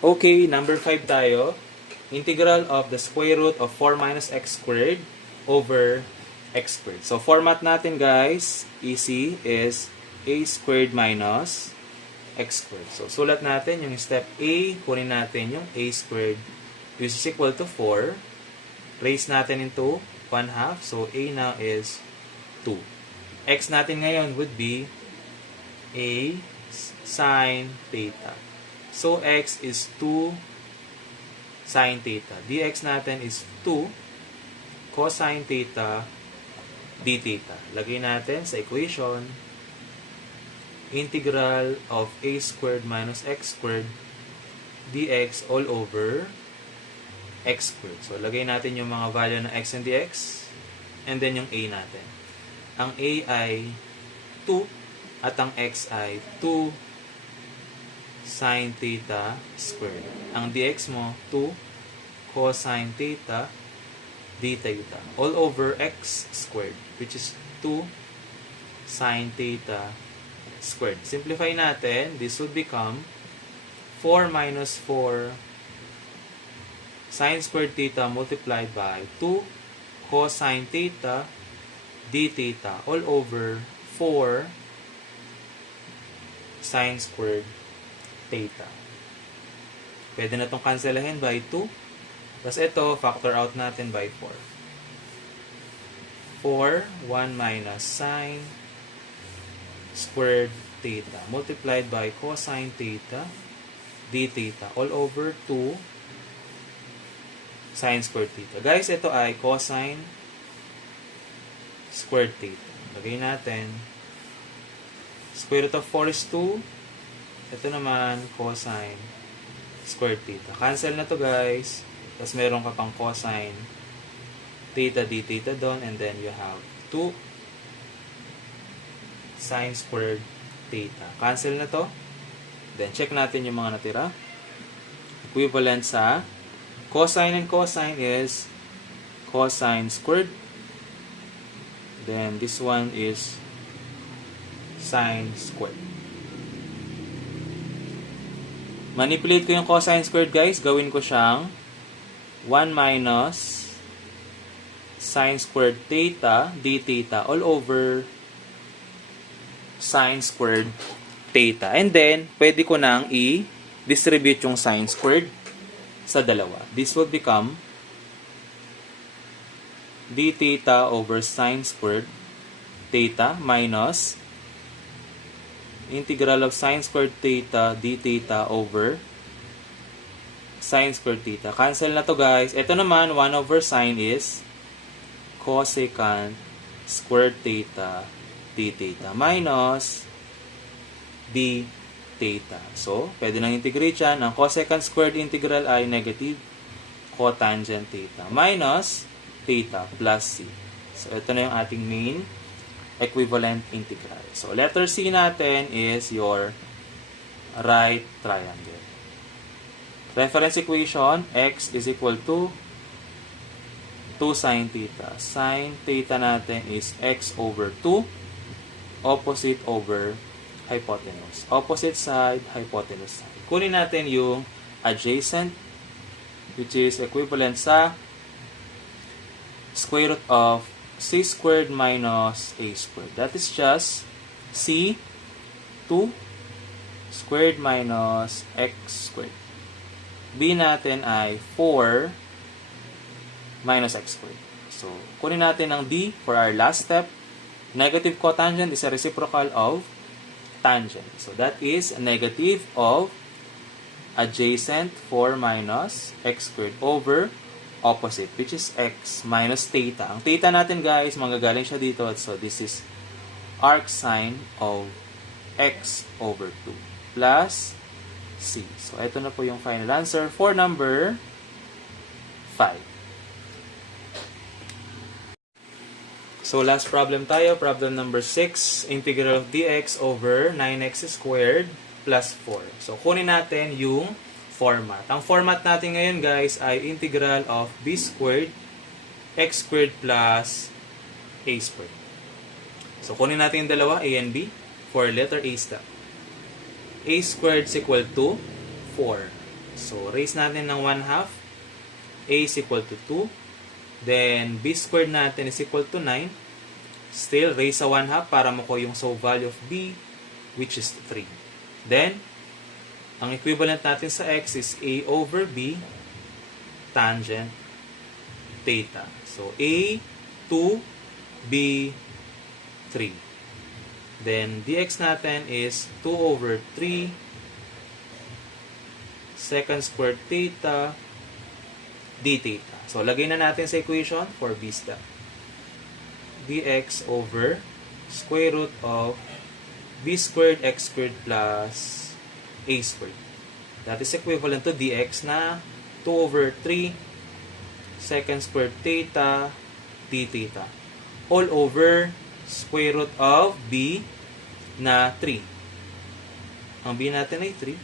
Okay, number 5 tayo. Integral of the square root of 4 minus x squared over x squared. So, format natin guys, easy, is a squared minus x squared. So, sulat natin yung step A, kunin natin yung a squared, which is equal to 4. Raise natin into 1/2. So, a now is 2. X natin ngayon would be a sine theta. So, x is 2 sine theta. dx natin is 2 cosine theta d theta. Lagay natin sa equation, integral of a squared minus x squared dx all over x squared. So, lagay natin yung mga value ng x and dx, and then yung a natin. Ang a ay 2, at ang x ay 2 sine theta squared. Ang dx mo, 2 cosine theta d theta all over x squared, which is 2 sine theta squared. Simplify natin, this would become 4 minus 4 sine squared theta multiplied by 2 cosine theta d theta all over 4 sine squared theta. Pwede na itong cancelahin by 2. Tapos ito, factor out natin by 4. 4, 1 minus sine squared theta multiplied by cosine theta d theta all over 2 sine squared theta. Guys, ito ay cosine squared theta. Lagay natin. Square root of 4 is 2. Ito naman, cosine squared theta. Cancel na to guys. Tapos meron ka pang cosine theta d theta doon. And then you have 2 sine squared theta. Cancel na to. Then check natin yung mga natira. Equivalent sa cosine and cosine is cosine squared. Then this one is sine squared. Manipulate ko yung cosine squared guys. Gawin ko siyang 1 minus sine squared theta d theta all over sine squared theta. And then, pwede ko nang i-distribute yung sine squared sa dalawa. This will become d theta over sine squared theta minus integral of sine squared theta d theta over sine squared theta. Cancel na to guys. Ito naman, 1 over sine is cosecant squared theta d theta minus d theta. So, pwede nang integrate yan. Ang cosecant squared integral ay negative cotangent theta minus theta plus c. So, ito na yung ating main equivalent integral. So, letter C natin is your right triangle. Reference equation, x is equal to 2 sine theta. Sine theta natin is x over 2, opposite over hypotenuse. Opposite side, hypotenuse side. Kunin natin yung adjacent, which is equivalent sa square root of c squared minus a squared. That is just c 2 squared minus x squared. B natin ay 4 minus x squared. So, kunin natin ang D for our last step. Negative cotangent is a reciprocal of tangent. So, that is a negative of adjacent 4 minus x squared over opposite, which is x minus theta. Ang theta natin guys, manggagaling siya dito. So, this is arc sine of x over 2 plus c. So, ito na po yung final answer for number 5. So, last problem tayo. Problem number 6. Integral of dx over 9x squared plus 4. So, kunin natin yung format. Ang format natin ngayon guys ay integral of b squared x squared plus a squared. So, kunin natin yung dalawa, a and b, for letter A step. A squared is equal to 4. So, raise natin ng 1/2. A is equal to 2. Then, B squared natin is equal to 9. Still, raise sa 1/2 para makuha yung so value of B, which is 3. Then, ang equivalent natin sa X is A over B tangent theta. So, A, 2, B, 3. Then, dx natin is 2 over 3 secant squared theta d theta. So, lagay na natin sa equation for B step. Dx over square root of B squared x squared plus A squared. That is equivalent to dx na 2 over 3 secant squared theta d theta. All over square root of B na 3. Ang B natin ay 3.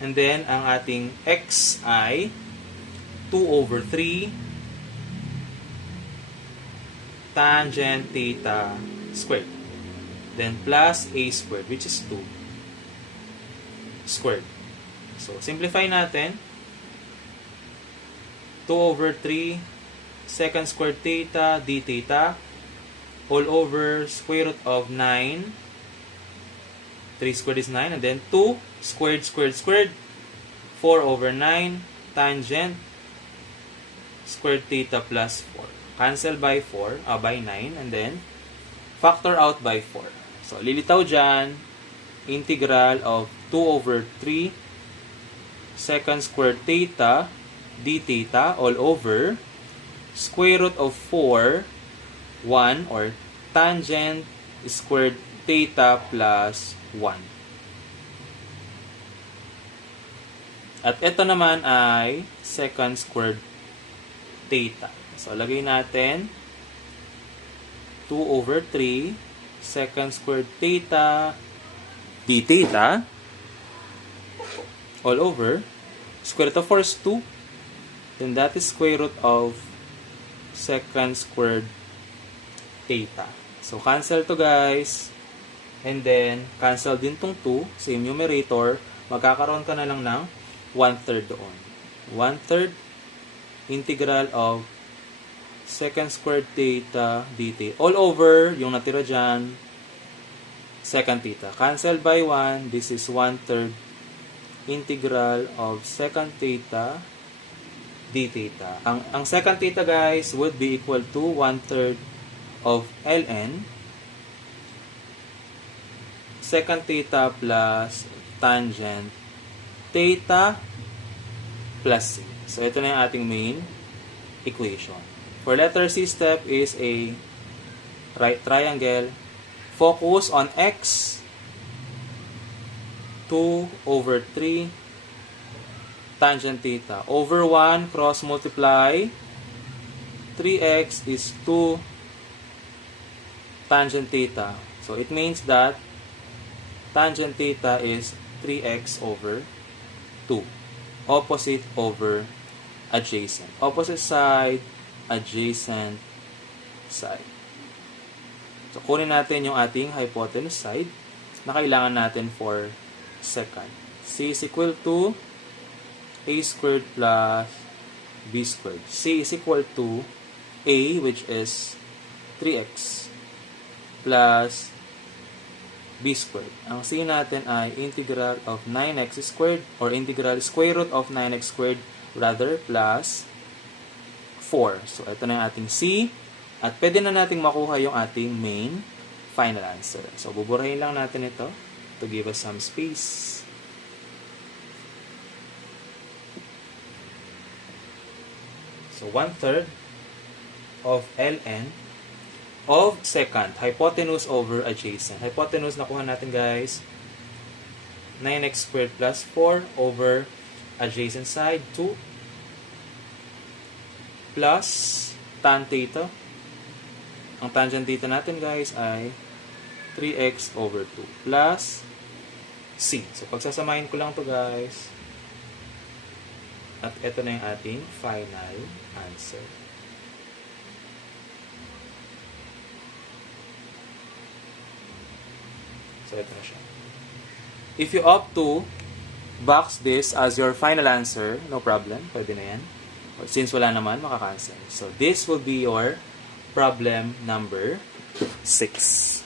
And then, ang ating X ay 2 over 3 tangent theta squared. Then, plus A squared, which is 2 squared. So, simplify natin. 2 over 3 secant squared theta d theta all over square root of 9. 3 squared is 9. And then 2 squared squared squared. 4 over 9 tangent squared theta plus 4. Cancel by 4, by 9. And then factor out by 4. So, lilitaw dyan, integral of 2 over 3 secant squared theta d theta all over square root of 4, 1, or tangent squared theta plus 1. At ito naman ay secant squared theta. So, lagay natin 2 over 3 secant squared theta d theta all over square root of 4 is 2. Then that is square root of secant squared theta. So, cancel to guys. And then, cancel din tong 2. Same numerator. Magkakaroon ka na lang ng 1/3 doon. 1/3 integral of secant squared theta dt. All over, yung natira dyan, secant theta. Cancel by 1. This is 1/3 integral of secant theta d theta. Ang secant theta guys would be equal to 1/3 of ln secant theta plus tangent theta plus c. So, ito na yung ating main equation. For letter C step is a right triangle. Focus on x. 2 over 3 tangent theta. Over 1, cross multiply. 3x is 2 tangent theta. So, it means that tangent theta is 3x over 2. Opposite over adjacent. Opposite side, adjacent side. So, kunin natin yung ating hypotenuse side na kailangan natin for secant. C is equal to A squared plus B squared. C is equal to A, which is 3x, plus B squared. Ang C natin ay integral of 9x squared, or integral square root of 9x squared, rather, plus 4. So, ito na yung ating C. At pwede na nating makuha yung ating main final answer. So, buburahin lang natin ito to give us some space. So, 1/3 of ln of secant, hypotenuse over adjacent. Hypotenuse nakuha natin guys, 9x squared plus 4 over adjacent side, 2 plus tan theta. Ang tangent theta natin guys ay 3x over 2 plus c. So, pagsasamahin ko lang to guys. At ito na yung ating final answer. So, ito na siya. If you opt to box this as your final answer. No problem. Pwede na yan. Since wala naman, makakancel. So, this will be your problem number 6.